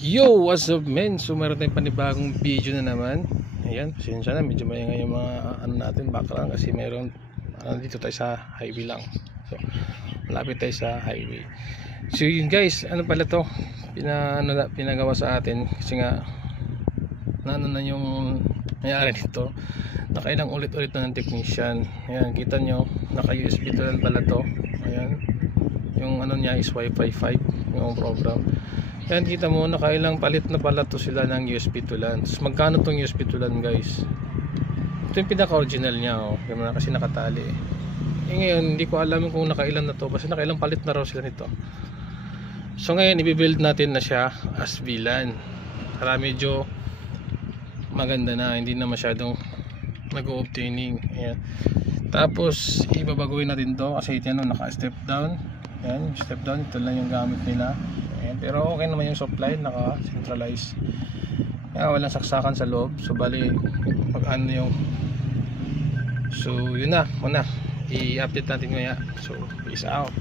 Yo, what's up men? So meron tayong panibagong video na naman. Ayan, pasensya na, medyo maingay yung mga natin background kasi meron dito tayo sa highway lang. So malapit tayo sa highway. So yun guys, ano pala to? Pinagawa sa atin kasi nga na yung nangyari dito. Nakailang ulit-ulit na ng technician. Ayan, kita nyo, naka USB to lang pala to. Ayan, yung ano niya is Wi-Fi 5 yung program. Yan, kita mo, nakailang palit na pala to sila ng USB to LAN. So, magkano tong USB to LAN guys? Ito yung pinaka-original niya, oh. Diba, kasi nakatali eh. Ngayon, hindi ko alam kung nakailan na to. Kasi nakailang palit na raw sila nito. So ngayon, i-build natin na siya as VLAN. Para medyo maganda na, hindi na masyadong nag-obtaining. Ayan. Tapos, ibabaguhin natin to kasi ito naka-step down. Ayan, step down, ito lang yung gamit nila. Ayan, pero okay naman yung supply, naka-centralize. Kaya walang saksakan sa loob. So bali, pag ano yung so yun na, muna i-update natin maya. So peace out.